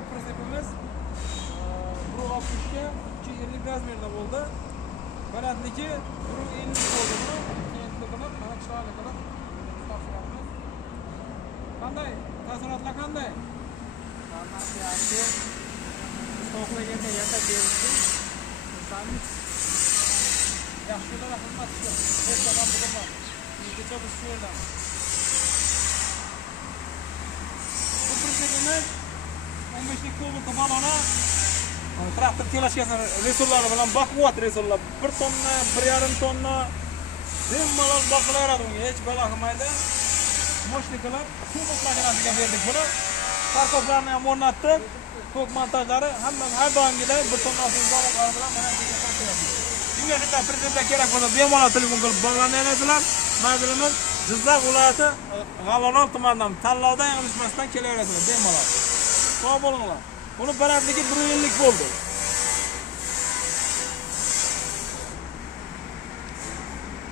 bu pritsepimiz 1.60 ga 250 razmerda bo'ldi. Balandligi 1.50 bo'ldi. Kengligini mana chiroyli qilib topshiryapmiz. Qanday? Taassurotlar qanday? Hammasi yaxshi. Xohlaganda yasab berishdi. Samiz yaxshilar xizmat qildi. Hech qachon bo'lmadi. Kecha biz shu yerdan. Bu pritsepimiz 15 lik kubik balona traktor telashkasi resurslari bilan baquvvat resurlar 1 tonna, 1,5 tonna bemalol boqilaveradi bunga, hech balo qilmaydi. Moshli qilib, kubik mashinasiga berdik buni. Parkovlarni ham o'rnatdik. Ko'k montajlari hammasi har doimgidek 1 tonna bog'lar bilan mana bunga qo'yamiz. Kimga shunday pritseplar kerak bo'lsa, bemalol telefon qilib bog'lanaverasizlar. Manzilimiz Jizzax viloyati G'alonol tumanidan tanlovdan yanglishmasdan kelaverasizlar bemalol. Sog' bo'linglar. Buni balandligi 1.50 bo'ldi.